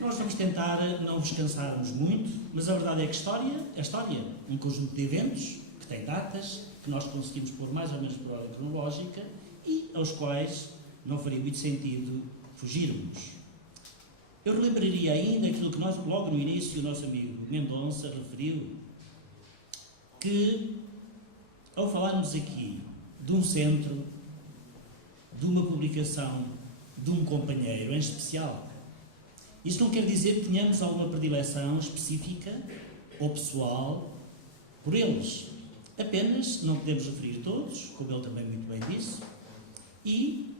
Nós vamos tentar não vos cansarmos muito, mas a verdade é que a história, um conjunto de eventos que tem datas, que nós conseguimos pôr mais ou menos por ordem cronológica e aos quais não faria muito sentido fugirmos. Eu relembraria ainda aquilo que nós, logo no início, o nosso amigo Mendonça referiu, que ao falarmos aqui de um centro, de uma publicação, de um companheiro em especial, isto não quer dizer que tenhamos alguma predileção específica ou pessoal por eles. Apenas não podemos referir todos, como ele também muito bem disse, e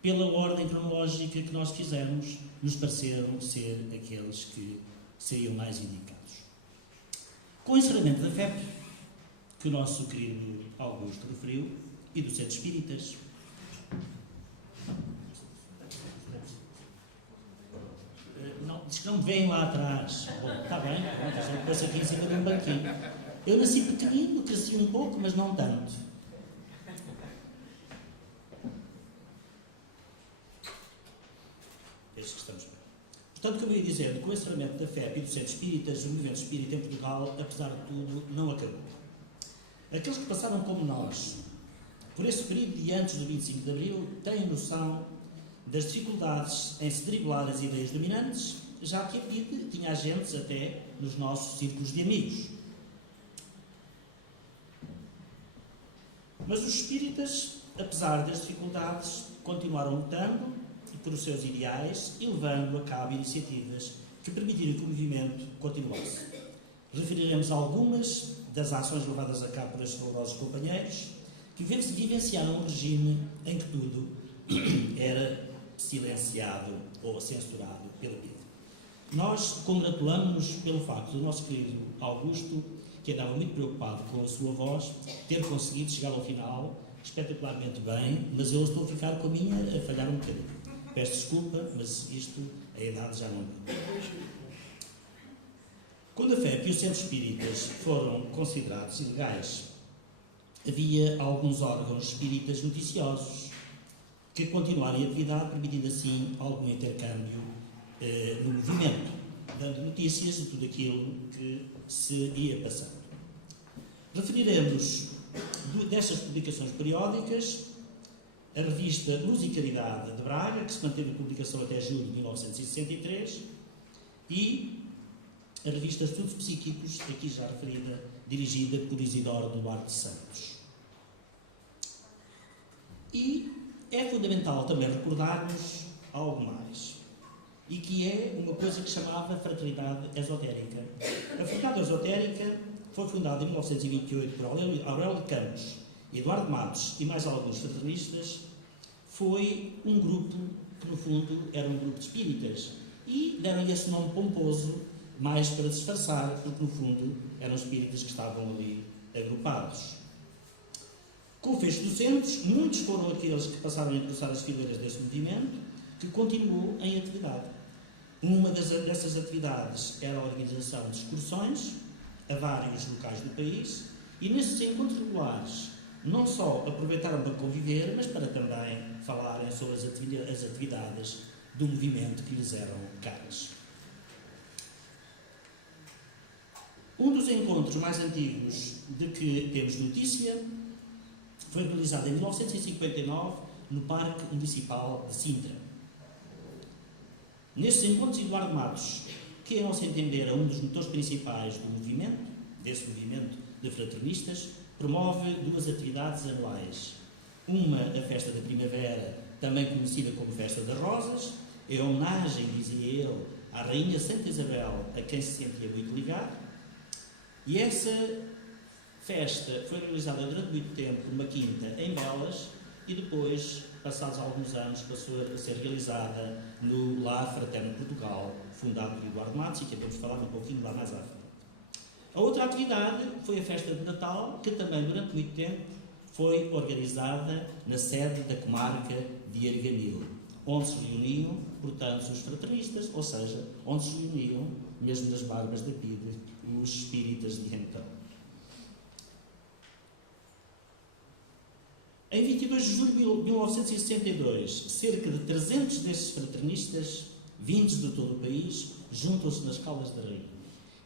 pela ordem cronológica que nós fizemos, nos pareceram ser aqueles que seriam mais indicados. Com o encerramento da FEP, que o nosso querido Augusto referiu, e do Centro Espíritas, não, diz que não me veem lá atrás. Bom, está bem, eu depois aqui em cima de um banquinho. Eu nasci pequenino, cresci um pouco, mas não tanto. Desde que estamos bem. Portanto, como eu ia dizendo, com o encerramento da FEP e do Centro Espíritas, o movimento espírita em Portugal, apesar de tudo, não acabou. Aqueles que passaram como nós por esse período de antes do 25 de Abril têm noção das dificuldades em se driblar as ideias dominantes, já que a PIDE tinha agentes até nos nossos círculos de amigos. Mas os espíritas, apesar das dificuldades, continuaram lutando por os seus ideais e levando a cabo iniciativas que permitiram que o movimento continuasse. Referiremos algumas das ações levadas a cabo por estes valorosos companheiros que vivenciaram um regime em que tudo era silenciado ou censurado pela PIDE. Nós congratulamos-nos pelo facto do nosso querido Augusto, que andava muito preocupado com a sua voz, ter conseguido chegar ao final espetacularmente bem, mas eu estou a ficar com a minha a falhar um bocadinho. Peço desculpa, mas isto, a idade já não é. Quando a FEP e os centros espíritas foram considerados ilegais, havia alguns órgãos espíritas noticiosos que continuaram em atividade, permitindo assim algum intercâmbio no movimento, dando notícias de tudo aquilo que se ia passando. Referiremos destas publicações periódicas a revista Luz e Caridade de Braga, que se manteve em publicação até julho de 1963, e a revista Estudos Psíquicos, aqui já referida, dirigida por Isidoro Duarte Santos. E é fundamental também recordarmos algo mais, e que é uma coisa que chamava Fraternidade Esotérica. A Fraternidade Esotérica foi fundada em 1928 por Aurélio de Campos, Eduardo Matos e mais alguns fraternistas. Foi um grupo que, no fundo, era um grupo de espíritas, e deram-lhe esse nome pomposo mais para disfarçar, porque, no fundo, eram espíritas que estavam ali agrupados. Com o fecho dos centros, muitos foram aqueles que passaram a engrossar as fileiras desse movimento, que continuou em atividade. Uma dessas atividades era a organização de excursões a vários locais do país, e nesses encontros regulares não só aproveitaram para conviver, mas para também falarem sobre as atividades do movimento que lhes eram caras. Um dos encontros mais antigos de que temos notícia foi realizado em 1959 no Parque Municipal de Sintra. Nestes encontros, Eduardo Matos, que, a nosso entender, é um dos motores principais do movimento, desse movimento de fraternistas, promove duas atividades anuais. Uma, a Festa da Primavera, também conhecida como Festa das Rosas, em homenagem, dizia ele, à Rainha Santa Isabel, a quem se sentia muito ligado. E essa festa foi realizada durante muito tempo numa quinta em Belas e depois, passados alguns anos, passou a ser realizada no Lar Fraterno Portugal, fundado por Eduardo Matos, e que vamos falar um pouquinho lá mais à frente. A outra atividade foi a festa de Natal, que também durante muito tempo foi organizada na sede da comarca de Arganil, onde se reuniam, portanto, os fraternistas, ou seja, onde se reuniam, mesmo nas barbas da PIDE, os espíritas de então. Em 22 de julho de 1962, cerca de 300 desses fraternistas vindos de todo o país, juntam-se nas Caldas da Rainha.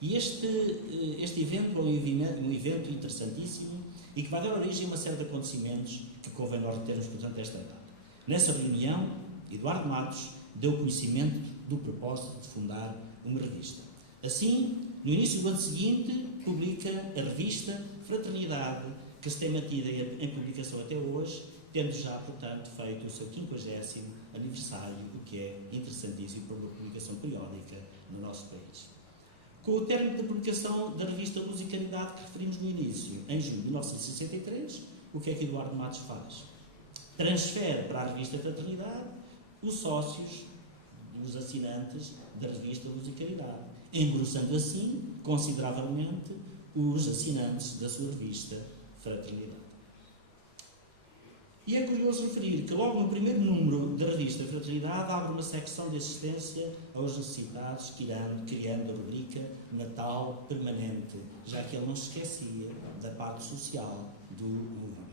E este evento é um evento interessantíssimo e que vai dar origem a uma série de acontecimentos que convém nós termos, portanto, esta data. Nessa reunião, Eduardo Matos deu conhecimento do propósito de fundar uma revista. Assim, no início do ano seguinte, publica a revista Fraternidade, que se tem mantido em publicação até hoje, tendo já, portanto, feito o seu 50º aniversário, o que é interessantíssimo para uma publicação periódica no nosso país. Com o término da publicação da revista Luz e Caridade, que referimos no início, em junho de 1963, o que é que Eduardo Matos faz? Transfere para a revista Fraternidade os sócios, os assinantes da revista Luz e Caridade, engrossando assim, consideravelmente, os assinantes da sua revista Fraternidade. E é curioso referir que logo no primeiro número da revista Fraternidade abre uma secção de assistência aos necessitados, criando a rubrica Natal Permanente, já que ele não se esquecia da parte social do movimento.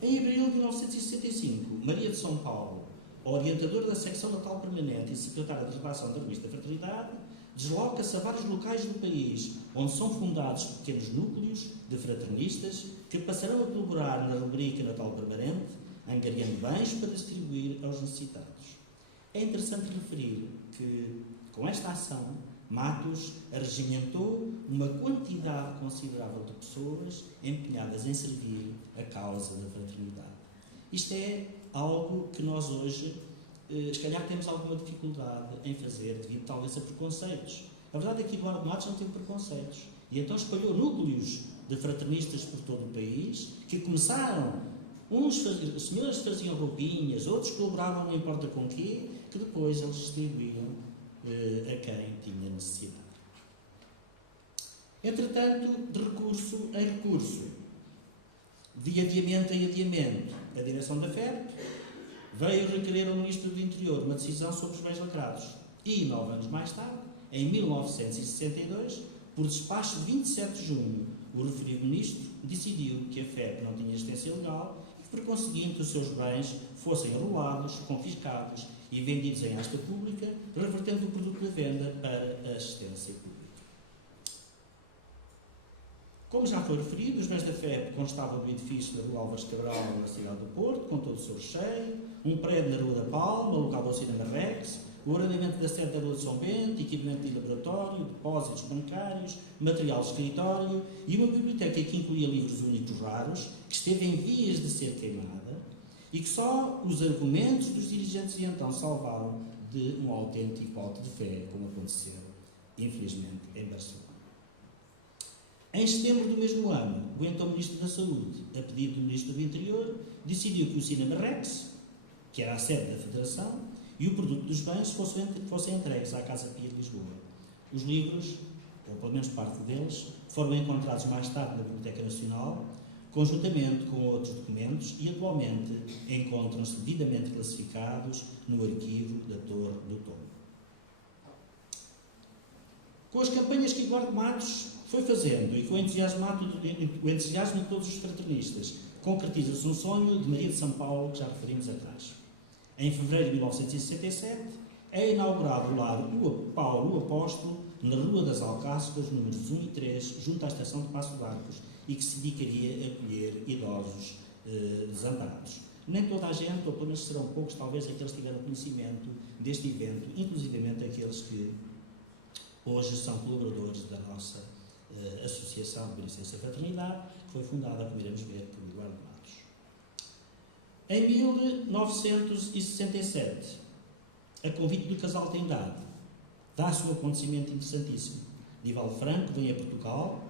Em abril de 1965, Maria de São Paulo, orientadora da secção Natal Permanente e secretária de redação da revista Fraternidade, desloca-se a vários locais do país, onde são fundados pequenos núcleos de fraternistas que passarão a colaborar na rubrica Natal Permanente, angariando bens para distribuir aos necessitados. É interessante referir que, com esta ação, Matos arregimentou uma quantidade considerável de pessoas empenhadas em servir a causa da fraternidade. Isto é algo que nós hoje, se calhar, temos alguma dificuldade em fazer, devido talvez a preconceitos. A verdade é que Eduardo Matos não teve preconceitos. E então espalhou núcleos de fraternistas por todo o país, que começaram, senhores faziam roupinhas, outros colaboravam não importa com quê, que depois eles distribuíam a quem tinha necessidade. Entretanto, de recurso em recurso, de adiamento em adiamento, a direção da FERP veio requerer ao Ministro do Interior uma decisão sobre os bens lacrados. E, 9 anos mais tarde, em 1962, por despacho de 27 de junho, o referido Ministro decidiu que a FERP não tinha assistência legal e que, por conseguinte, os seus bens fossem enrolados, confiscados e vendidos em asta pública, revertendo o produto da venda para a assistência pública. Como já foi referido, os bens da FEP constavam do edifício da Rua Álvares Cabral, na cidade do Porto, com todo o seu recheio, um prédio na Rua da Palma, alocado ao Cinema Rex, o arrendamento da sede da Rua de São Bento, equipamento de laboratório, depósitos bancários, material de escritório e uma biblioteca que incluía livros únicos raros, que esteve em vias de ser queimada e que só os argumentos dos dirigentes de então salvaram de um autêntico auto de fé, como aconteceu, infelizmente, em Barcelona. Em setembro do mesmo ano, o então Ministro da Saúde, a pedido do Ministro do Interior, decidiu que o Cinema Rex, que era a sede da Federação, e o produto dos bens fossem entregues à Casa Pia de Lisboa. Os livros, ou pelo menos parte deles, foram encontrados mais tarde na Biblioteca Nacional, conjuntamente com outros documentos, e atualmente encontram-se devidamente classificados no arquivo da Torre do Tombo. Com as campanhas que Eduardo Matos foi fazendo e com o entusiasmo de todos os fraternistas, concretiza-se um sonho de Maria de São Paulo, que já referimos atrás. Em fevereiro de 1967, é inaugurado o lar Paulo o Apóstolo, na Rua das Alcáceras, números 1 e 3, junto à estação de Passo de Arcos, e que se dedicaria a acolher idosos desamparados. Nem toda a gente, ou pelo menos serão poucos, talvez, aqueles que tiveram conhecimento deste evento, inclusivamente aqueles que hoje são colaboradores da nossa Associação de Beneficência e Fraternidade, que foi fundada, como iremos ver, por Eduardo Matos. Em 1967, a convite do casal Trindade, dá-se um acontecimento interessantíssimo. Divaldo Franco vem a Portugal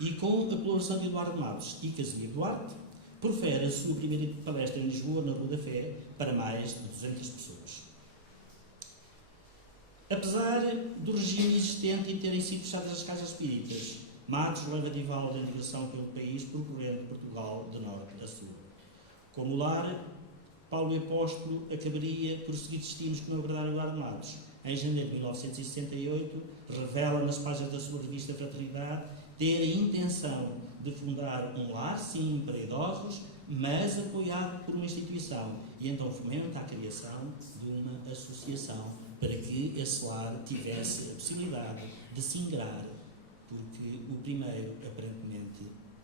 e, com a colaboração de Eduardo Matos e Casimiro Duarte, profere a sua primeira palestra em Lisboa, na Rua da Fé, para mais de 200 pessoas. Apesar do regime existente e terem sido fechadas as casas espíritas, Matos leva Divaldo em digressão pelo país, percorrendo Portugal de norte a sul. Como lar, Paulo Apóstolo acabaria por seguir destinos que não agradaram Eduardo Matos. Em janeiro de 1968, revela nas páginas da sua revista Fraternidade ter a intenção de fundar um lar, sim, para idosos, mas apoiado por uma instituição. e então fomenta a criação de uma associação para que esse lar tivesse a possibilidade de se ingrar, porque o primeiro, aparentemente,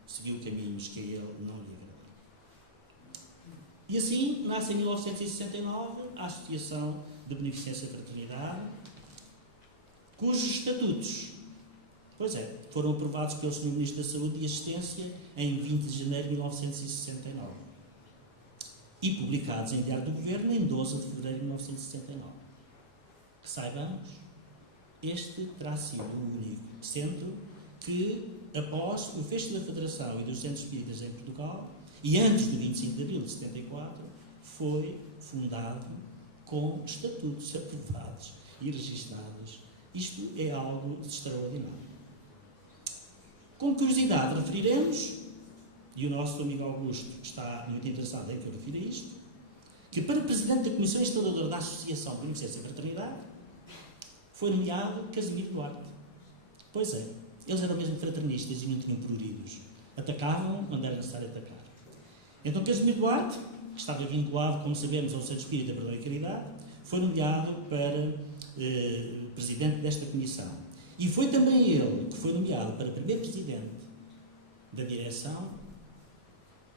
seguiu caminhos que a ele não lhe agradaram. E assim, nasce em 1969 a Associação de Beneficência e Fraternidade, cujos estatutos, pois é, foram aprovados pelo Sr. Ministro da Saúde e Assistência em 20 de janeiro de 1969 e publicados em Diário do Governo em 12 de fevereiro de 1969. Que saibamos, este terá sido o único centro que, após o fecho da Federação e dos Centros Espíritas em Portugal, e antes do 25 de abril de 74, foi fundado com estatutos aprovados e registados. Isto é algo extraordinário. Como curiosidade, referiremos, e o nosso amigo Augusto está muito interessado em que eu refira isto, que para Presidente da Comissão Instaladora da Associação de Beneficência e Fraternidade foi nomeado Casimiro Duarte. Pois é, eles eram mesmo fraternistas e não tinham pruridos. Atacavam quando era necessário atacar. Então Casimiro Duarte, que estava vinculado, como sabemos, ao Centro Espírita Perdão e Caridade, foi nomeado para Presidente desta Comissão. E foi também ele que foi nomeado para primeiro Presidente da direção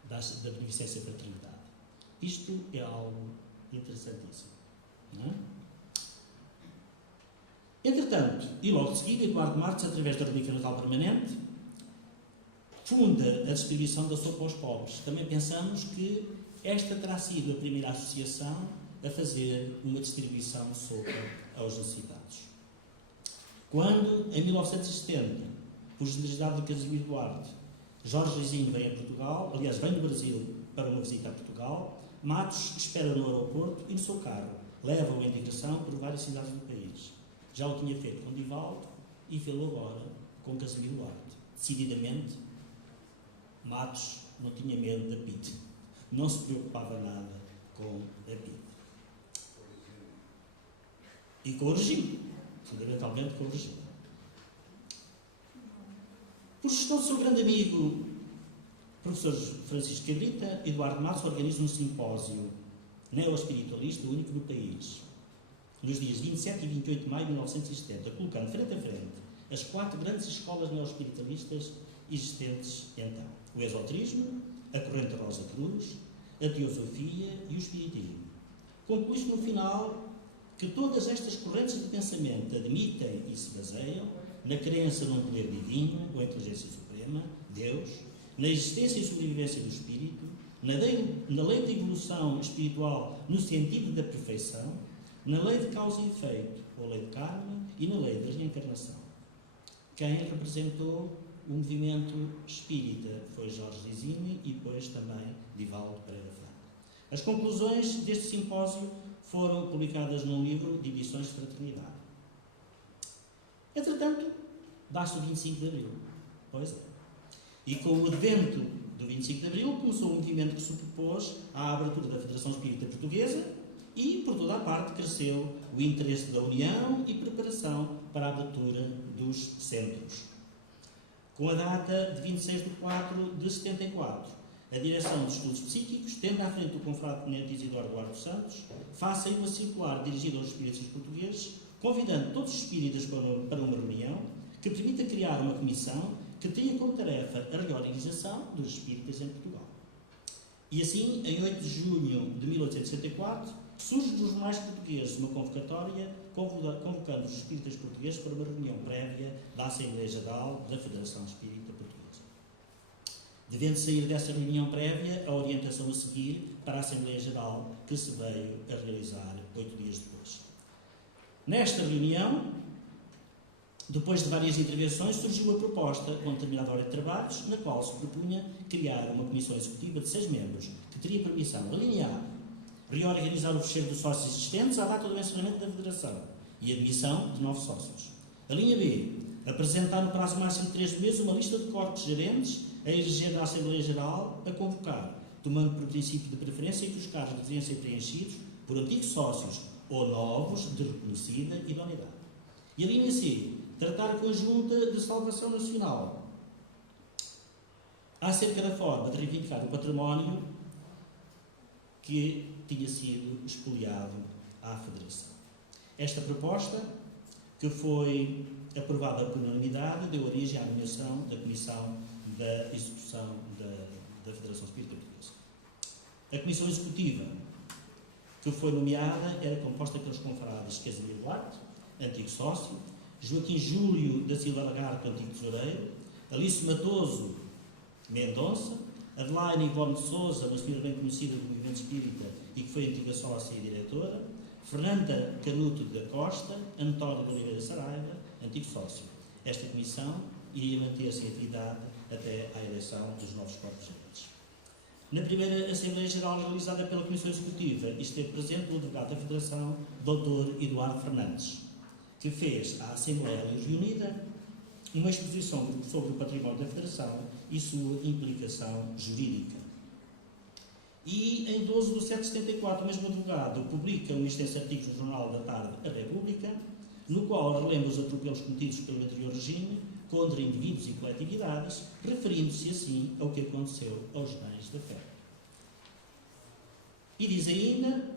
da Beneficência e Fraternidade. Isto é algo interessantíssimo. Não é? Entretanto, e logo de seguida, Eduardo Marques, através da Rubrica Natal Permanente, funda a distribuição da sopa aos pobres. Também pensamos que esta terá sido a primeira associação a fazer uma distribuição de sopa aos necessitados. Quando, em 1970, por generosidade de Casimiro Duarte, Jorge Rizinho vem a Portugal, aliás, vem do Brasil para uma visita a Portugal, Matos espera no aeroporto e no seu carro leva-o em digressão por várias cidades do país. Já o tinha feito com Divaldo e fê-lo agora com Casimiro Duarte. Decididamente, Matos não tinha medo da PIT. Não se preocupava nada com a PIT. E com o regime. Fundamentalmente com o regime. Por gestão do seu grande amigo, professor Francisco Cabrita, Eduardo Matos organiza um simpósio neo-espiritualista único no país, nos dias 27 e 28 de maio de 1970, colocando frente a frente as 4 grandes escolas neo-espiritualistas existentes então: o esoterismo, a corrente Rosa Cruz, a teosofia e o espiritismo. Conclui-se no final que todas estas correntes de pensamento admitem e se baseiam na crença num poder divino, ou inteligência suprema, Deus, na existência e sobrevivência do espírito, na lei da evolução espiritual no sentido da perfeição, na lei de causa e efeito, ou lei de karma, e na lei da reencarnação. Quem representou o movimento espírita foi Jorge Rizinho e depois também Divaldo Pereira Franco. As conclusões deste simpósio foram publicadas num livro de edições de fraternidade. Entretanto, dá-se o 25 de Abril. Pois é. E com o advento do 25 de Abril começou um movimento que se propôs à abertura da Federação Espírita Portuguesa e, por toda a parte, cresceu o interesse da união e preparação para a abertura dos centros. Com a data de 26 de 4 de 74, a Direção dos Estudos Psíquicos, tendo à frente o confrade tenente Isidoro Duarte Santos, faça aí uma circular dirigida aos espíritas portugueses, convidando todos os espíritas para uma reunião que permita criar uma comissão que tenha como tarefa a reorganização dos espíritas em Portugal. E assim, em 8 de junho de 1864, surge dos jornais portugueses uma convocatória convocando os espíritas portugueses para uma reunião prévia da Assembleia Geral da Federação Espírita Portuguesa. Devendo sair dessa reunião prévia a orientação a seguir para a Assembleia Geral que se veio a realizar 8 dias depois. Nesta reunião, depois de várias intervenções, surgiu a proposta, com determinada hora de trabalhos, na qual se propunha criar uma comissão executiva de 6 membros, que teria permissão de, linha A, reorganizar o fecheiro dos sócios existentes à data do encerramento da Federação e admissão de novos sócios. A linha B, apresentar no prazo máximo de 3 meses uma lista de corpos gerentes a eleger na Assembleia Geral a convocar, tomando por princípio de preferência que os cargos deveriam ser preenchidos por antigos sócios ou novos de reconhecida idoneidade. E a linha C, tratar com a Junta de Salvação Nacional acerca da forma de reivindicar o património que tinha sido expoliado à Federação. Esta proposta, que foi aprovada por unanimidade, deu origem à nomeação da Comissão da Execução da Federação Espírita Portuguesa. A Comissão Executiva, que foi nomeada, era composta pelos confrades Casimiro Duarte, antigo sócio, Joaquim Júlio da Silva Lagarto, antigo tesoureiro, Alice Matoso Mendonça, Adelaine Ivone de Sousa, uma senhora bem conhecida do movimento espírita e que foi antiga sócia e diretora, Fernanda Canuto da Costa, António de Oliveira Saraiva, antigo sócio. Esta comissão iria manter-se em atividade até à eleição dos novos corpos gerentes. Na primeira Assembleia Geral realizada pela Comissão Executiva, esteve presente o delegado da Federação, Dr. Eduardo Fernandes, que fez à Assembleia reunida uma exposição sobre o património da Federação e sua implicação jurídica. E em 12 de setembro de 74, o mesmo advogado publica um extenso artigo no Jornal da Tarde, A República, no qual relembra os atropelos cometidos pelo anterior regime contra indivíduos e coletividades, referindo-se assim ao que aconteceu aos bens da fé. E diz ainda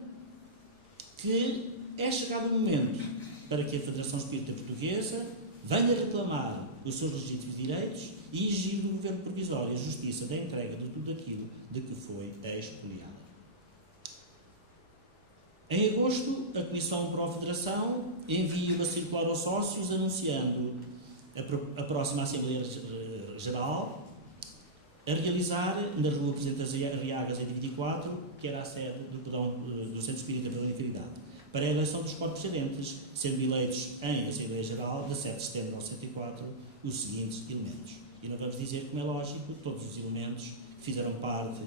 que é chegado o momento para que a Federação Espírita Portuguesa venha reclamar os seus legítimos direitos e exigir do Governo Provisório a justiça da entrega de tudo aquilo de que foi expoliada. Em agosto, a Comissão Pró-Federação envia uma circular aos sócios anunciando a próxima Assembleia Geral a realizar na Rua Presidente Arriagas, em 24, que era a sede do Centro Espírita da Caridade, para a eleição dos corpos gerentes, sendo eleitos em Assembleia Geral, de 7 de setembro de 1974, os seguintes elementos. E não vamos dizer, como é lógico, todos os elementos que fizeram parte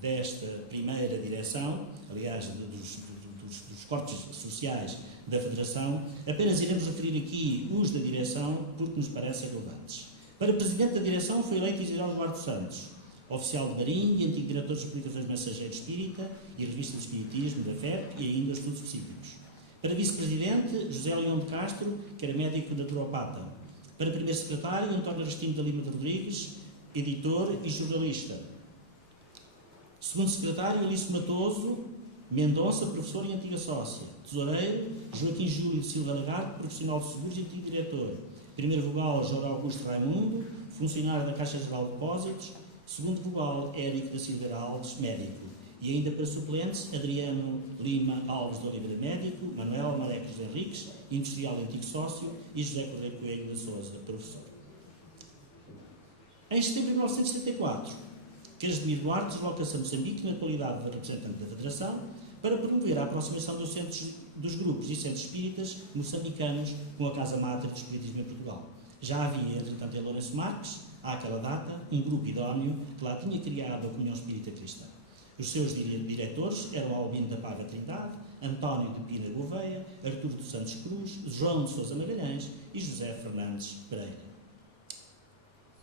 desta primeira direção, aliás, dos corpos sociais da Federação, apenas iremos referir aqui os da direção, porque nos parecem relevantes. Para Presidente da Direção foi eleito Isidoro Eduardo Santos, oficial de Marinho e antigo diretor das publicações Mensageiro Espírita e Revista de Espiritismo, da FEP, e ainda estudos específicos. Para Vice-Presidente, José Leão de Castro, que era médico naturopata. Para Primeiro Secretário, António Restinho da Lima de Rodrigues, editor e jornalista. Segundo Secretário, Alice Matoso Mendonça, professor e antiga sócia. Tesoureiro, Joaquim Júlio de Silva Lagarto, profissional de seguros e antigo diretor. Primeiro vogal, Jorge Augusto Raimundo, funcionário da Caixa Geral de Depósitos. Segundo vogal, Érico da Silveira Alves, médico. E ainda para suplentes, Adriano Lima Alves de Oliveira, médico. Manuel Marecos Henriques, industrial e antigo sócio. E José Correia Coelho de Sousa, professor. Em setembro de 1974, Casimiro Duarte desloca-se a Moçambique na qualidade de representante da Federação para promover a aproximação dos grupos e centros espíritas moçambicanos com a Casa Máter do Espiritismo em Portugal. Já havia, entretanto, em Lourenço Marques, àquela data, um grupo idóneo que lá tinha criado a Comunhão Espírita Cristã. Os seus diretores eram Albino da Paga Trindade, António de Pina Gouveia, Artur dos Santos Cruz, João de Sousa Magalhães e José Fernandes Pereira.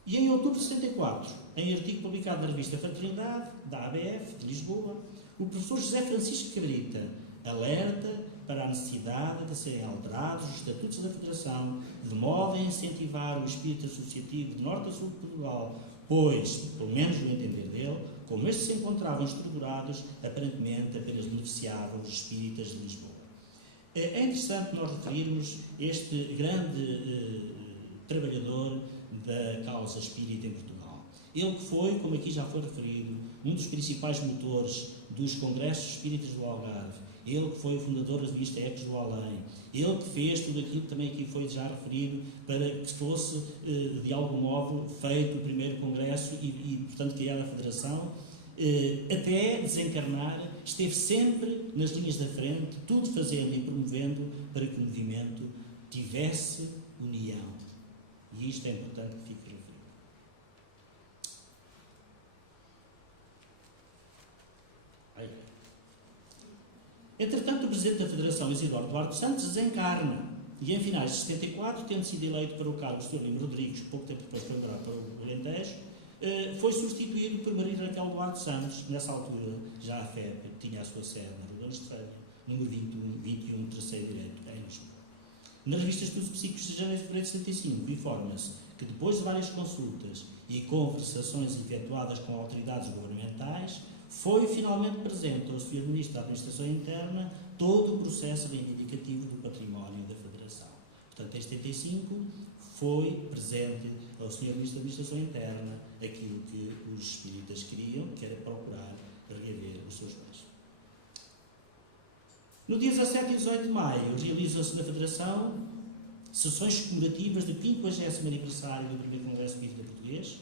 E em outubro de 74, em artigo publicado na revista Fraternidade, da ABF, de Lisboa, o professor José Francisco Cabrita alerta para a necessidade de serem alterados os estatutos da Federação de modo a incentivar o espírito associativo de norte a sul de Portugal, pois, pelo menos no entender dele, como estes se encontravam estruturados, aparentemente apenas beneficiavam os espíritas de Lisboa. É interessante nós referirmos este grande trabalhador da causa espírita em Portugal. Ele que foi, como aqui já foi referido, um dos principais motores dos congressos espíritas do Algarve. Ele que foi o fundador da revista Ecos do Além. Ele que fez tudo aquilo que também aqui foi já referido para que fosse, de algum modo, feito o primeiro congresso e portanto, criada a Federação. Até desencarnar, esteve sempre nas linhas da frente, tudo fazendo e promovendo para que o movimento tivesse união. E isto é importante que fique referido. Entretanto, o Presidente da Federação, Isidoro Duarte Santos, desencarna e, em finais de 74, tendo sido eleito para o cargo do Sr. Lima Rodrigues, pouco tempo depois foi para o Alentejo, foi substituído por Maria Raquel Duarte Santos. Nessa altura, já a FEP tinha a sua sede na Rua Dona Estranha, número 21, terceiro direito, em Lisboa. Nas revistas Estudos Psíquicos de janeiro e fevereiro de 75, informa-se que depois de várias consultas e conversações efetuadas com autoridades governamentais, foi finalmente presente ao Sr. Ministro da Administração Interna todo o processo reivindicativo do património da Federação. Portanto, em 75 foi presente ao Sr. Ministro da Administração Interna aquilo que os espíritas queriam, que era procurar reaver os seus bens. No dia 17 e 18 de maio realizam-se na Federação sessões comemorativas do 50º aniversário do primeiro Congresso Espírita Português,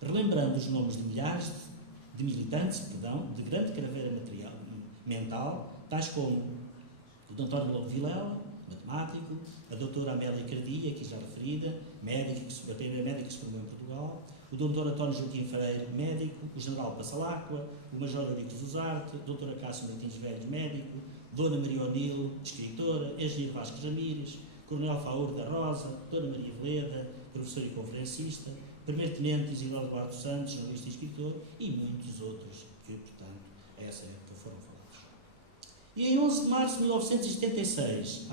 relembrando os nomes de milhares de militantes, de grande craveira mental, tais como o Dr. Lobo Vilela, matemático, a doutora Amélia Cardia, aqui já referida, médica que se formou em Portugal, o Dr. António Joaquim Freire, médico, o General Passalacqua, o Major Eurico Zuzarte, a doutora Cássio Martins Velho, médico, Dona Maria O'Neill, escritora, Engenheiro Vasco Ramírez, Coronel Faur da Rosa, Dona Maria Veleda, professor e conferencista, Primeiro-Tenente Isidoro Duarte Santos, jornalista e escritor, e muitos outros que, portanto, a essa época foram falados. E em 11 de março de 1976,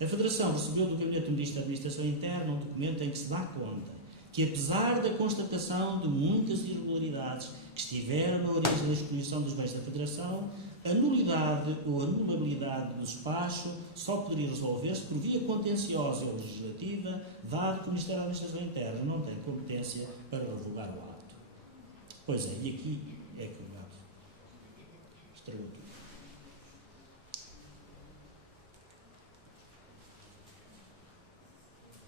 a Federação recebeu do Gabinete do Ministro da Administração Interna um documento em que se dá conta que, apesar da constatação de muitas irregularidades que estiveram na origem da exposição dos bens da Federação, a nulidade ou anulabilidade do despacho só poderia resolver-se por via contenciosa ou legislativa, dado que o Ministério da Administração Interna não tem competência para revogar o ato. Pois é, e aqui é que o gato estragou tudo.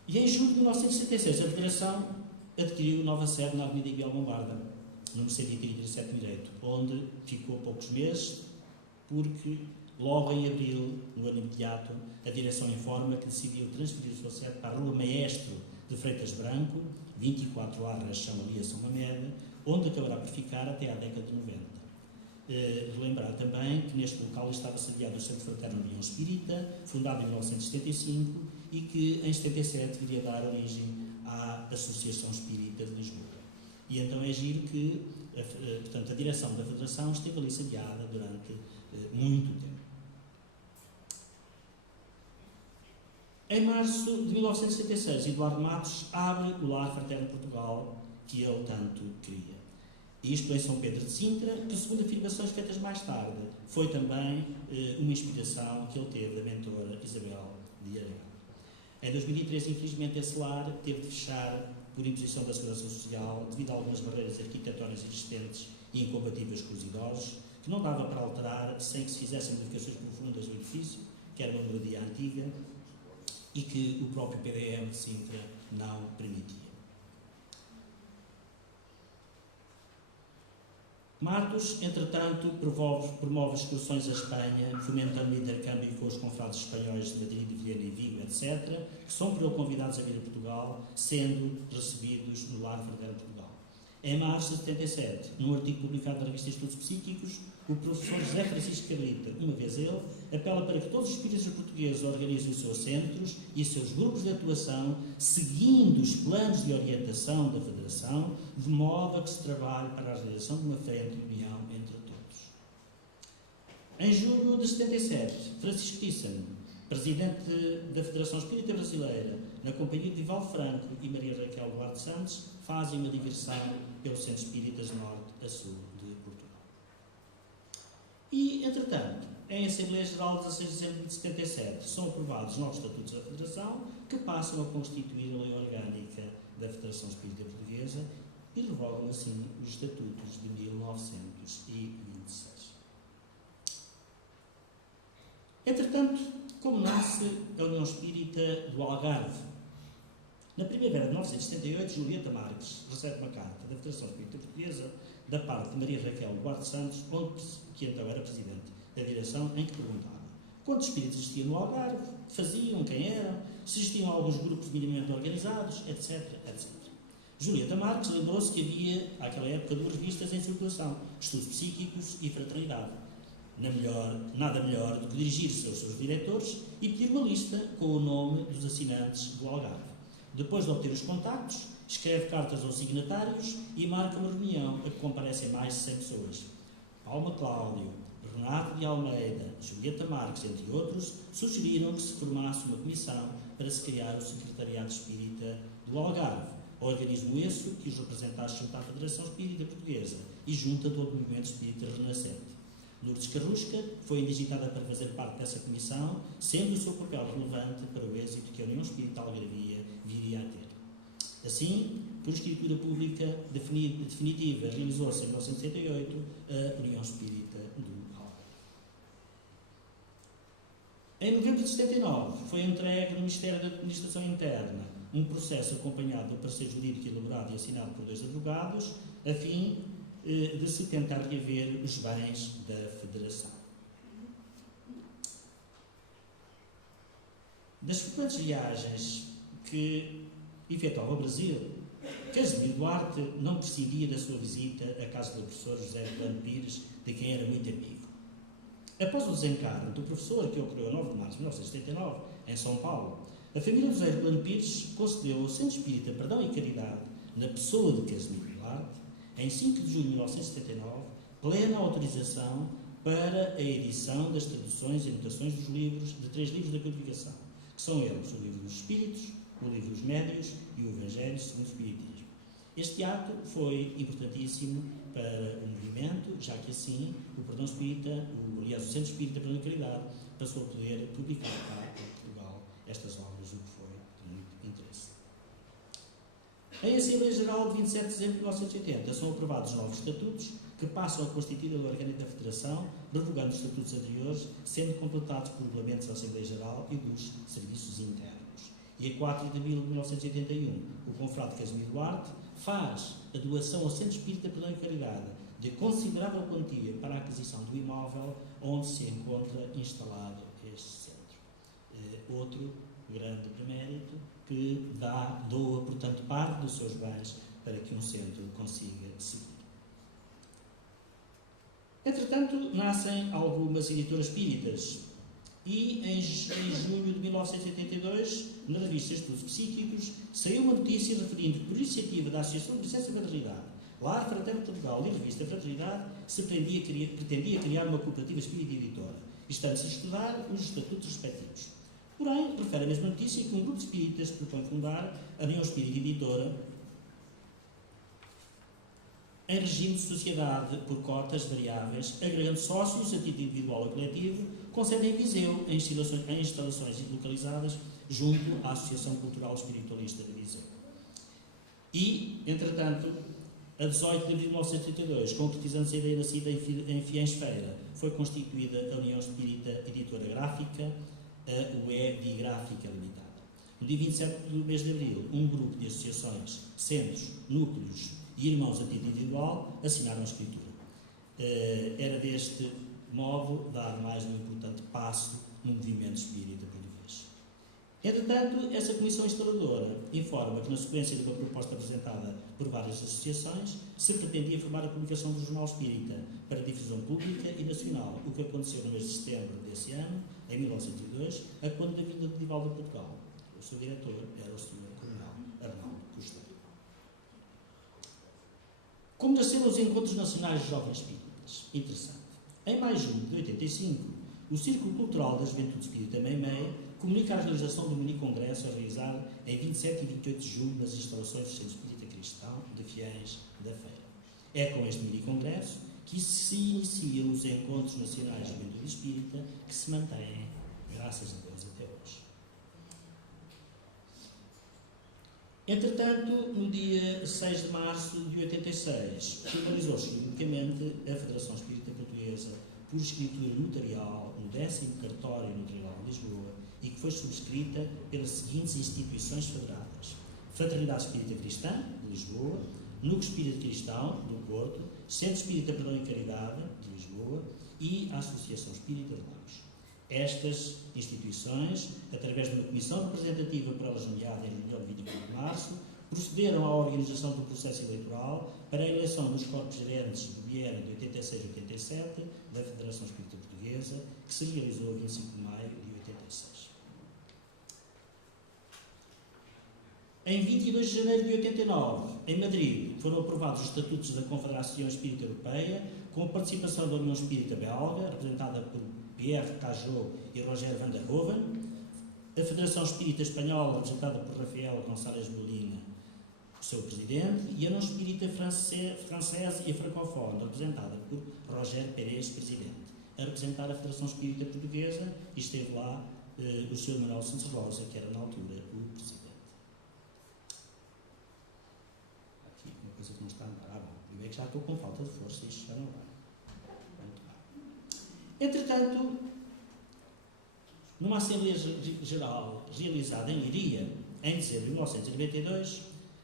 E em julho de 1966, a Federação adquiriu nova sede na Avenida Miguel Bombarda, número 137 Direito, onde ficou poucos meses, porque logo em abril, no ano imediato, a direção informa que decidiu transferir a sua sede para a Rua Maestro de Freitas Branco, 24 Arras, São Maria, São Mamede, onde acabará por ficar até à década de 90. Relembrar também que neste local estava sediado o Centro Fraterno União Espírita, fundado em 1975, e que em 77 viria dar origem à Associação Espírita de Lisboa. E então é giro que portanto, a direção da Federação esteve ali sediada durante muito tempo. Em março de 1976, Eduardo Matos abre o Lar Fraterno Portugal, que ele tanto queria. Isto em São Pedro de Sintra, que, segundo afirmações feitas mais tarde, foi também uma inspiração que ele teve da mentora Isabel de Aragão. Em 2013, infelizmente, esse lar teve de fechar por imposição da Segurança Social, devido a algumas barreiras arquitetónicas existentes e incompatíveis com os idosos, que não dava para alterar sem que se fizessem modificações profundas no edifício, que era uma moradia antiga, e que o próprio PDM de Sintra não permitia. Matos, entretanto, promove excursões à Espanha, fomentando o intercâmbio com os confrades espanhóis de Madrid, Viena e Vigo, etc., que são por ele convidados a vir a Portugal, sendo recebidos no Lar Fraterno Portugal. Em março de 77, num artigo publicado na revista Estudos Psíquicos, o professor José Francisco Cabrita, uma vez ele, apela para que todos os espíritas portugueses organizem os seus centros e os seus grupos de atuação, seguindo os planos de orientação da Federação, de modo a que se trabalhe para a realização de uma frente de união entre todos. Em julho de 77, Francisco Thyssen, presidente da Federação Espírita Brasileira, na companhia de Divaldo Franco e Maria Raquel Duarte Santos, fazem uma digressão pelos centros espíritas de norte a sul de Portugal. E, entretanto, em Assembleia Geral de 16 de dezembro de 77, são aprovados novos estatutos da Federação que passam a constituir a lei orgânica da Federação Espírita Portuguesa e revogam, assim, os estatutos de 1926. Entretanto, como nasce a União Espírita do Algarve? Na primavera de 1978, Julieta Marques recebe uma carta da Federação Espírita Portuguesa da parte de Maria Raquel Duarte Santos, que então era presidente da direção, em que perguntava quantos espíritos existiam no Algarve, faziam, quem eram, se existiam alguns grupos minimamente organizados, etc, etc. Julieta Marques lembrou-se que havia, àquela época, duas revistas em circulação, Estudos Psíquicos e Fraternidade. Nada melhor do que dirigir-se aos seus diretores e pedir uma lista com o nome dos assinantes do Algarve. Depois de obter os contactos, escreve cartas aos signatários e marca uma reunião a que comparecem mais de 100 pessoas. Palma Cláudio, Renato de Almeida, Julieta Marques, entre outros, sugeriram que se formasse uma comissão para se criar o Secretariado Espírita do Algarve, organismo esse que os representados junto à Federação Espírita Portuguesa e junto a todo o movimento espírita renascente. Lourdes Carrusca foi indigitada para fazer parte dessa comissão, sendo o seu papel relevante para o êxito que a União Espírita Algarvia viria a ter. Assim, por escritura pública definitiva, realizou-se em 1968 a União Espírita do Algarve. Em novembro de 79, foi entregue no Ministério da Administração Interna um processo acompanhado do parecer jurídico elaborado e assinado por 2 advogados, a fim de se tentar reaver os bens da Federação. Das frequentes viagens que efetuava ao Brasil, Casimiro Duarte não prescindia da sua visita à casa do professor José Plano Pires, de quem era muito amigo. Após o desencargo do professor, que ocorreu a 9 de março de 1979, em São Paulo, a família José Plano Pires concedeu ao Centro Espírita Perdão e Caridade, na pessoa de Casimiro Duarte, em 5 de julho de 1979, plena autorização para a edição das traduções e anotações dos livros, de 3 livros da codificação, que são eles o Livro dos Espíritos, o Livro dos Médios e o Evangelho segundo o Espiritismo. Este ato foi importantíssimo para o movimento, já que assim o Perdão Espírita, aliás, o Centro Espírita Perdão e Caridade, passou a poder publicar cá em Portugal estas obras, o que foi de muito interesse. Em Assembleia Geral de 27 de dezembro de 1980 são aprovados novos estatutos que passam a constituir a orgânica da Federação, revogando os estatutos anteriores, sendo completados por regulamentos da Assembleia Geral e dos Serviços Internos. E a 4 de abril de 1981, o confrade Casimiro Duarte faz a doação ao Centro Espírita Perdão e Caridade de considerável quantia para a aquisição do imóvel onde se encontra instalado este centro. Outro grande premérito que doa, portanto, parte dos seus bens para que um centro consiga seguir. Entretanto, nascem algumas editoras espíritas e, em junho de 1982, na revista Estudos Psíquicos, saiu uma notícia referindo que, por iniciativa da Associação de Licença e Fraternidade, Lar Fraterno Portugal e Revista Fraternidade, se pretendia criar uma cooperativa espírita editora, estando-se a estudar os estatutos respectivos. Porém, refere a mesma notícia que um grupo de espíritas propõe fundar a União Espírita Editora em regime de sociedade por cotas variáveis, agregando sócios a título individual ou coletivo, com sede em Viseu, em instalações localizadas junto à Associação Cultural Espiritualista de Viseu. E, entretanto, a 18 de abril de 1982, concretizando-se a ideia nascida em Fiens Feira, foi constituída a União Espírita Editora Gráfica, a UE Gráfica Limitada. No dia 27 do mês de abril, um grupo de associações, centros, núcleos e irmãos a título individual assinaram a escritura. Era deste modo dar mais um importante passo no movimento espírita português. Entretanto, essa comissão instaladora informa que, na sequência de uma proposta apresentada por várias associações, se pretendia formar a publicação do Jornal Espírita para difusão pública e nacional, o que aconteceu no mês de setembro desse ano, em 1902, a quando da vinda de Divaldo a Portugal. O seu diretor era o Sr. Coronel Arnaldo Costeiro. Como nasceram os Encontros Nacionais de Jovens Espíritas? Interessante. Em maio de junho de 85, o Círculo Cultural da Juventude Espírita Meimei comunica a realização do mini-congresso a realizar em 27 e 28 de julho nas instalações do Centro Espírita Cristão de Fiéis da Feira. É com este mini-congresso que se iniciam os Encontros Nacionais de Juventude Espírita, que se mantêm, graças a Deus, até hoje. Entretanto, no dia 6 de março de 86, finalizou-se juridicamente a Federação Espírita Portuguesa por escritura notarial no 10º Cartório Notarial de Lisboa e que foi subscrita pelas seguintes instituições federadas: Fraternidade Espírita Cristã, de Lisboa, Núcleo Espírita Cristão, do Porto, Centro Espírita Perdão e Caridade, de Lisboa e a Associação Espírita de Lagos. Estas instituições, através de uma comissão representativa por elas nomeada em reunião de 24 de março, procederam à organização do processo eleitoral para a eleição dos corpos gerentes do biênio de 86 e 87 da Federação Espírita Portuguesa, que se realizou a 25 de maio de 86. Em 22 de janeiro de 89, em Madrid, foram aprovados os estatutos da Confederação Espírita Europeia, com a participação da União Espírita Belga, representada por Pierre Cajot e Roger van der Hoven, a Federação Espírita Espanhola, representada por Rafael Gonçalves Molina, o seu presidente, e a União Espírita Francesa e Francófone, representada por Roger Pérez, presidente, a representar a Federação Espírita Portuguesa, e esteve lá o Sr. Manuel Santos Rosa, que era na altura o presidente. Aqui uma coisa que não está a andar. Bom, eu é que já estou com falta de força, isto já não vai. Muito bem. Entretanto, numa Assembleia Geral realizada em Leiria, em dezembro de 1992,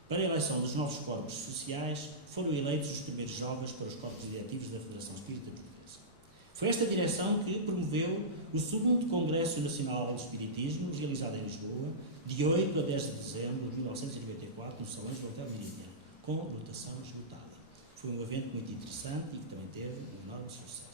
para a eleição dos novos corpos sociais, foram eleitos os primeiros jovens para os corpos diretivos da Federação Espírita Portuguesa. Foi esta direção que promoveu o segundo Congresso Nacional do Espiritismo, realizado em Lisboa, de 8 a 10 de dezembro de 1994, no Salão do Hotel Meridian, com lotação esgotada. Foi um evento muito interessante e que também teve um enorme sucesso.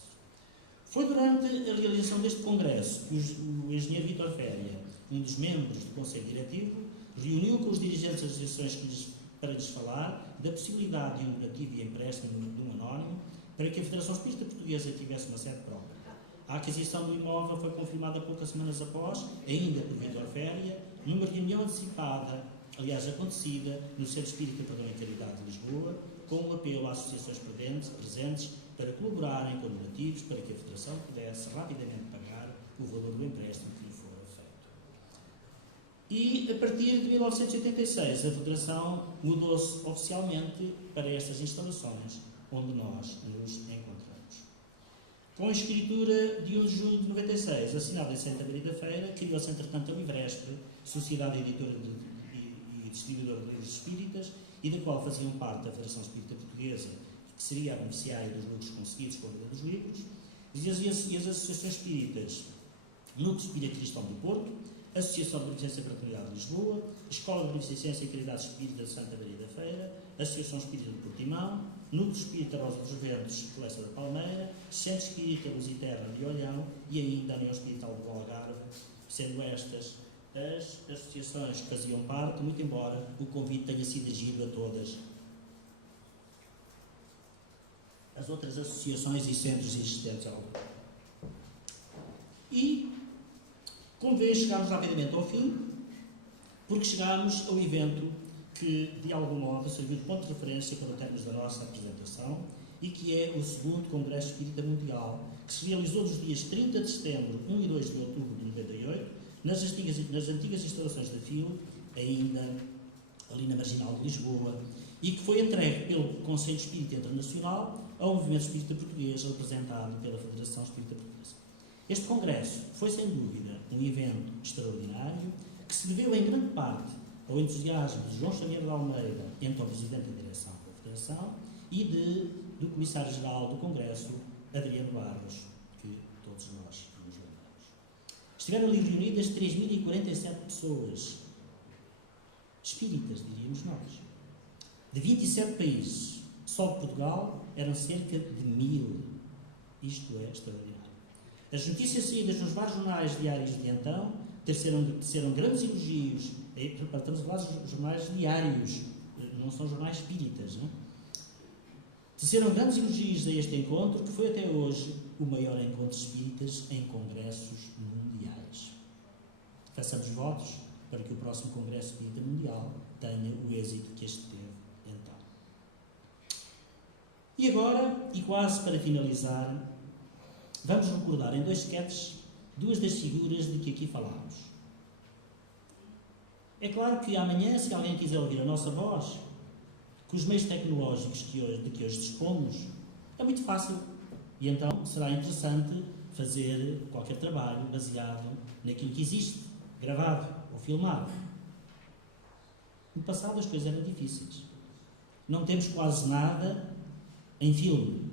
Foi durante a realização deste congresso que o engenheiro Vítor Féria, um dos membros do Conselho Diretivo, reuniu com os dirigentes das associações para lhes falar da possibilidade de um donativo e empréstimo de um anónimo para que a Federação Espírita Portuguesa tivesse uma sede própria. A aquisição do imóvel foi confirmada poucas semanas após, ainda por Vítor Féria, numa reunião antecipada, aliás acontecida, no Centro Espírita Perdão e Caridade de Lisboa, com um apelo às associações presentes para colaborarem com donativos para que a Federação pudesse rapidamente pagar o valor do empréstimo que lhe fora feito. E, a partir de 1986, a Federação mudou-se oficialmente para estas instalações, onde nós nos encontramos. Com a escritura de 1 de julho de 96, assinada em Santa Maria da Feira, criou-se, entretanto, a Livrespe, Sociedade Editora e Distribuidora de Livros Espíritas, e da qual faziam parte a Federação Espírita Portuguesa, que seria a beneficiária dos lucros conseguidos com a venda dos livros, e as associações espíritas Núcleo Espírita Cristão do Porto, Associação de Beneficência e Fraternidade de Lisboa, Escola de Beneficência e Caridade Espírita de Santa Maria da Feira, Associação Espírita de Portimão, Núcleo Espírita Rosa dos Ventos, Floresta da Palmeira, Centro Espírita Lusiterna de Olhão e ainda a União Espírita do Algarve, sendo estas as associações que faziam parte, muito embora o convite tenha sido dirigido a todas as outras associações e centros existentes ao longo. E convém chegarmos rapidamente ao fim, porque chegámos ao evento que, de algum modo, serviu de ponto de referência para o termos da nossa apresentação e que é o segundo Congresso Espírita Mundial, que se realizou nos dias 30 de setembro, 1 e 2 de outubro de 98, nas antigas instalações da FIL, ainda ali na Marginal de Lisboa, e que foi entregue pelo Conselho Espírita Internacional ao Movimento Espírita Português, representado pela Federação Espírita Portuguesa. Este congresso foi, sem dúvida, um evento extraordinário que se deveu, em grande parte, ao entusiasmo de João Xavier de Almeida, então Presidente da Direção da Federação, e do Comissário-Geral do Congresso, Adriano Barros, que todos nós nos lembramos. Estiveram ali reunidas 3.047 pessoas, espíritas, diríamos nós, de 27 países. Só de Portugal eram cerca de 1.000. Isto é extraordinário. As notícias saídas nos vários jornais diários de então teceram grandes elogios. Estamos a falar de jornais diários, não são jornais espíritas. Não? Teceram grandes elogios a este encontro, que foi até hoje o maior encontro de espíritas em congressos mundiais. Façamos votos para que o próximo Congresso Espírita Mundial tenha o êxito que este teve então. E agora, e quase para finalizar, vamos recordar em 2 sketches 2 das figuras de que aqui falámos. É claro que amanhã, se alguém quiser ouvir a nossa voz, com os meios tecnológicos de que hoje dispomos, é muito fácil. E então será interessante fazer qualquer trabalho baseado naquilo que existe, gravado ou filmado. No passado as coisas eram difíceis. Não temos quase nada em filme.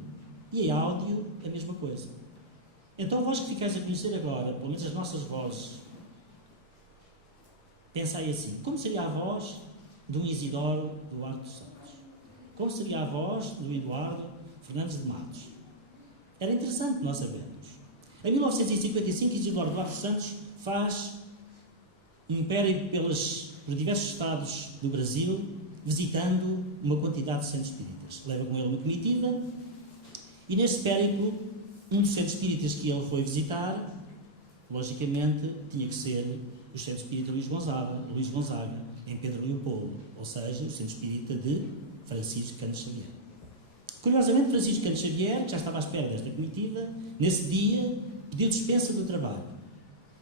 E em áudio, a mesma coisa. Então, vós que ficais a conhecer agora, pelo menos as nossas vozes, pensai assim: como seria a voz de um Isidoro Duarte dos Santos? Como seria a voz do Eduardo Fernandes de Matos? Era interessante nós sabermos. Em 1955, Isidoro Duarte dos Santos faz um império pelos diversos estados do Brasil, visitando uma quantidade de centros espíritas. Leva com ele uma comitiva, e nesse périplo, um dos centros espíritas que ele foi visitar logicamente, tinha que ser o Centro Espírita Luís Gonzaga, em Pedro Leopoldo, ou seja, o Centro Espírita de Francisco Cândido Xavier. Curiosamente, Francisco Cândido Xavier, que já estava à espera desta comitiva, nesse dia pediu dispensa do trabalho.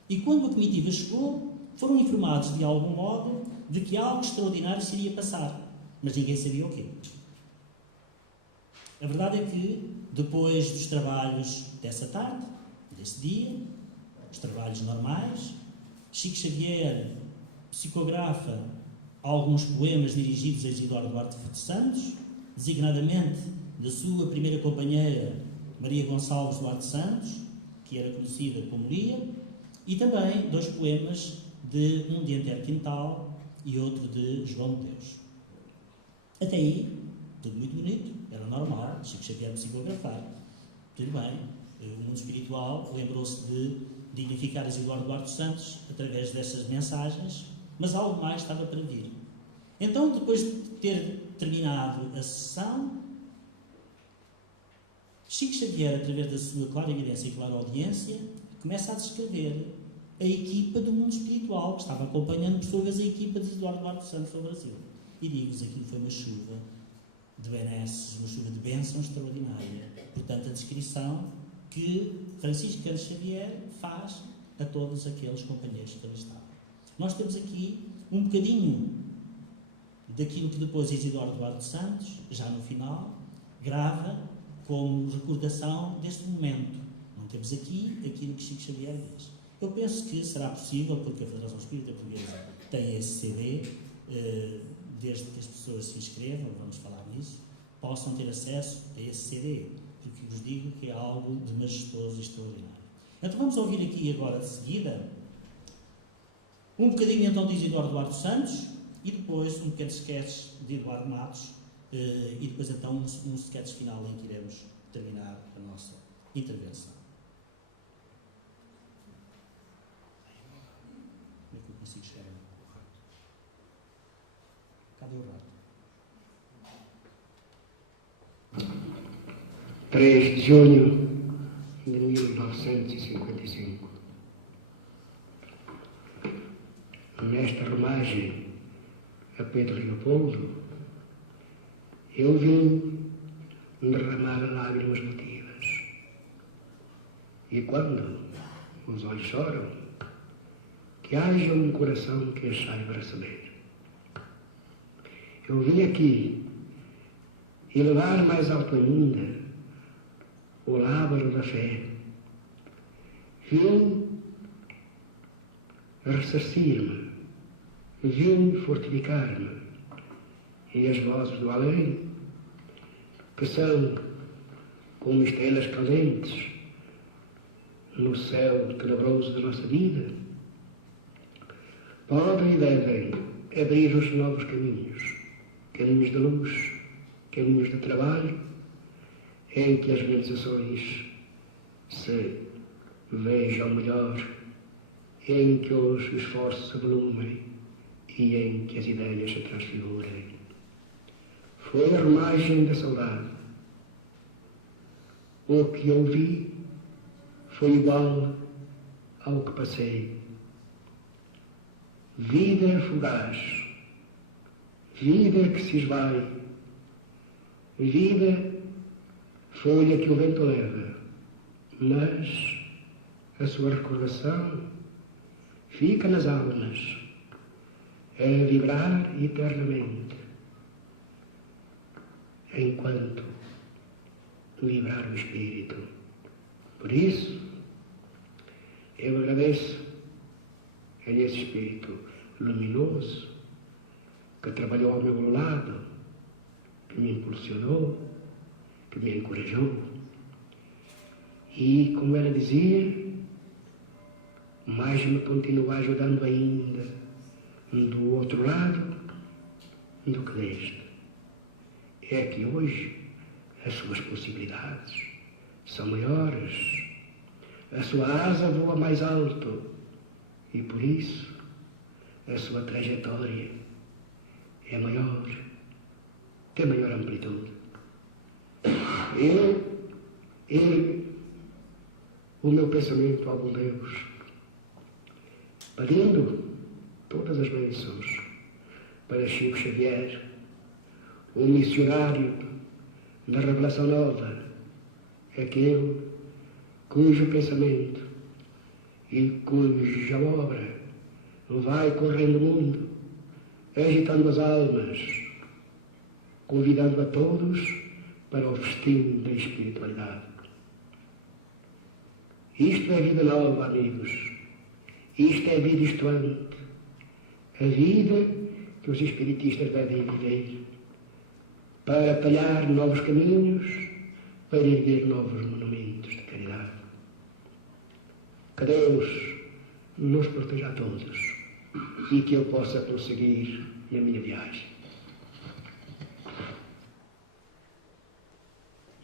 E quando a comitiva chegou, foram informados de algum modo de que algo extraordinário se iria passar, mas ninguém sabia o quê. A verdade é que, depois dos trabalhos dessa tarde, desse dia, os trabalhos normais, Chico Xavier psicografa alguns poemas dirigidos a Isidoro Duarte de Santos, designadamente da sua primeira companheira, Maria Gonçalves Duarte Santos, que era conhecida como Lia, e também 2 poemas, de um de Antero Quintal e outro de João de Deus. Até aí, tudo muito bonito, era normal, Chico Xavier psicografar, tudo bem. O mundo espiritual lembrou-se de dignificar Isidoro Duarte Santos através dessas mensagens, mas algo mais estava para vir. Então, depois de ter terminado a sessão, Chico Xavier, através da sua clara evidência e clara audiência, começa a descrever a equipa do mundo espiritual, que estava acompanhando, por sua vez, a equipa de Isidoro Duarte Santos ao Brasil. E digo-vos, aquilo foi uma chuva de benesses, uma chuva de bênção extraordinária. Portanto, a descrição que Francisco Cândido Xavier faz a todos aqueles companheiros que ali estavam. Nós temos aqui um bocadinho daquilo que depois Isidoro Duarte Santos, já no final, grava como recordação deste momento. Não temos aqui aquilo que Chico Xavier diz. Eu penso que será possível, porque a Federação Espírita Portuguesa tem esse CD, desde que as pessoas se inscrevam, vamos falar nisso, possam ter acesso a esse CD, porque vos digo que é algo de majestoso e extraordinário. Então vamos ouvir aqui agora de seguida um bocadinho então de Isidoro Duarte Santos e depois um pequeno sketch de Eduardo Matos e depois então um sketch final em que iremos terminar a nossa intervenção. Como é que eu consigo chegar? Cadê o rato? 3 de junho de 1955. Nesta romagem a Pedro Leopoldo, eu vim derramar lágrimas motivas. E quando os olhos choram, que haja um coração que as saiba receber. Eu vim aqui elevar mais alto ainda o lábaro da fé. Vim ressarcir-me, vim fortificar-me, e as vozes do além, que são como estrelas cadentes no céu tenebroso da nossa vida, podem e devem abrir os novos caminhos, caminhos de luz, caminhos de trabalho, em que as realizações se vejam melhor, em que os esforços se volumem e em que as ideias se transfigurem. Foi a romagem da saudade. O que eu vi foi igual ao que passei. Vida fugaz, vida que se esvai, vida folha que o vento leva, mas a sua recordação fica nas almas, a vibrar eternamente, enquanto vibrar o espírito. Por isso, eu agradeço a esse espírito luminoso que trabalhou ao meu lado, que me impulsionou, que me encorajou. E, como ela dizia, mais me continua ajudando ainda do outro lado do que deste. É que hoje as suas possibilidades são maiores, a sua asa voa mais alto e, por isso, a sua trajetória é maior, tem maior amplitude. Eu o meu pensamento ao bom Deus pedindo todas as bênçãos para Chico Xavier, um missionário da Revelação Nova, aquele cujo pensamento e cuja obra vai correndo o mundo, agitando as almas, convidando a todos para o festim da espiritualidade. Isto é vida nova, amigos. Isto é vida estuante. A vida que os espiritistas devem viver para talhar novos caminhos, para erguer novos monumentos de caridade. Que Deus nos proteja a todos e que eu possa prosseguir na minha viagem.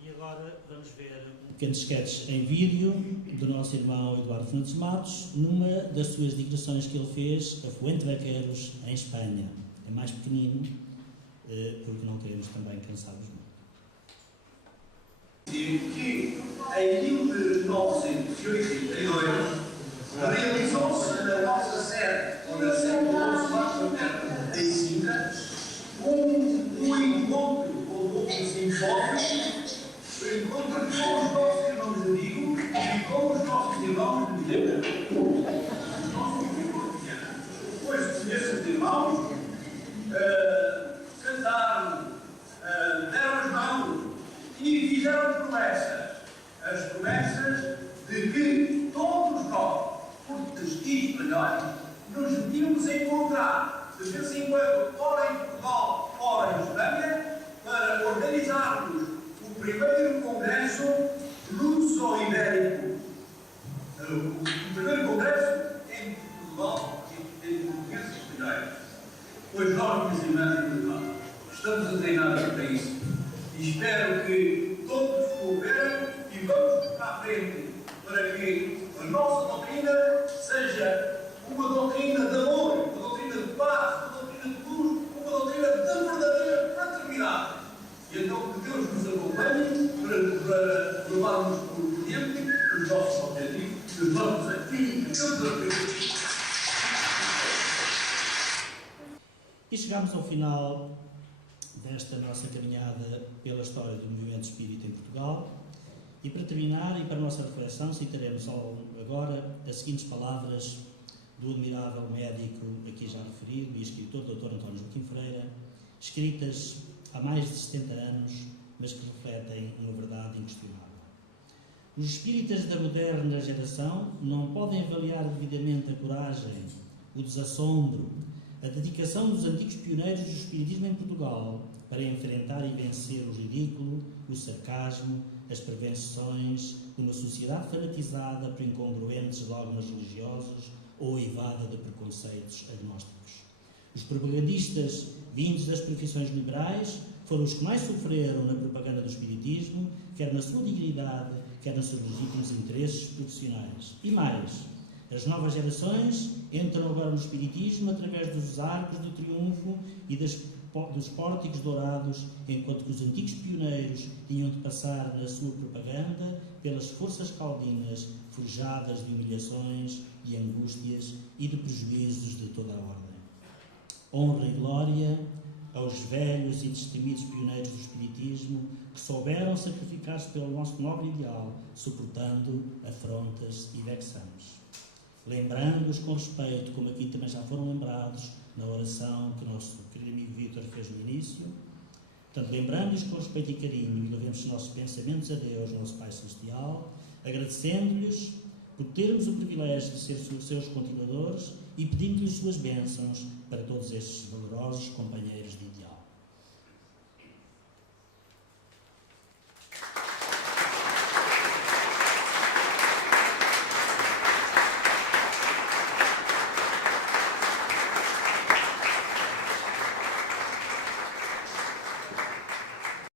E agora vamos ver um pequeno sketch em vídeo do nosso irmão Eduardo Fernandes Matos, numa das suas digressões que ele fez a Fuente Vaqueiros, em Espanha. É mais pequenino, porque não queremos também cansá-los muito. Que em 1982 realizou-se na nossa sede, na sede do nosso Lar Paterno, em Sintra, um encontro com outros simpósios, um encontro com os nossos irmãos de Vigo e com os nossos irmãos de Vilhena. Os nossos irmãos de Vilhena. Depois desses irmãos, cantaram, deram as mãos e fizeram promessas. As promessas de que todos nós, portugueses e espanhóis, nos devíamos encontrar de vez em quando, ora em Portugal, ora em Espanha, para organizarmos o primeiro congresso luso-ibérico. O primeiro congresso em Portugal, em portugueses e espanhóis. Pois nós, meus irmãos e irmãs, estamos a treinar para isso. E espero que todos cooperem e vamos para a frente para que a nossa doutrina seja uma doutrina de amor, uma doutrina de paz, uma doutrina de luz, uma doutrina de verdadeira fraternidade. E então que Deus nos acompanhe para levarmos por diante os nossos objetivos, os nossos desafios. E chegamos ao final desta nossa caminhada pela história do movimento espírita em Portugal. E para terminar, e para a nossa reflexão, citaremos agora as seguintes palavras do admirável médico, aqui já referido, e escritor Dr. António Joaquim Freira, escritas há mais de 70 anos, mas que refletem uma verdade inquestionável. Os espíritas da moderna geração não podem avaliar devidamente a coragem, o desassombro, a dedicação dos antigos pioneiros do espiritismo em Portugal para enfrentar e vencer o ridículo, o sarcasmo, as prevenções de uma sociedade fanatizada por incongruentes dogmas religiosos ou eivada de preconceitos agnósticos. Os propagandistas vindos das profissões liberais foram os que mais sofreram na propaganda do espiritismo, quer na sua dignidade, quer nos seus legítimos interesses profissionais. E mais, as novas gerações entram agora no espiritismo através dos arcos do triunfo e dos pórticos dourados, enquanto que os antigos pioneiros tinham de passar na sua propaganda pelas forças caldinas forjadas de humilhações, de angústias e de prejuízos de toda a ordem. Honra e glória aos velhos e destemidos pioneiros do espiritismo que souberam sacrificar-se pelo nosso nobre ideal, suportando afrontas e vexames. Lembrando-os com respeito, como aqui também já foram lembrados na oração que o nosso querido amigo Vítor fez no início. Portanto, lembrando-os com respeito e carinho, e levemos os nossos pensamentos a Deus, nosso Pai Celestial, agradecendo-lhes por termos o privilégio de ser seus continuadores e pedindo-lhes suas bênçãos para todos estes valorosos companheiros de ideal.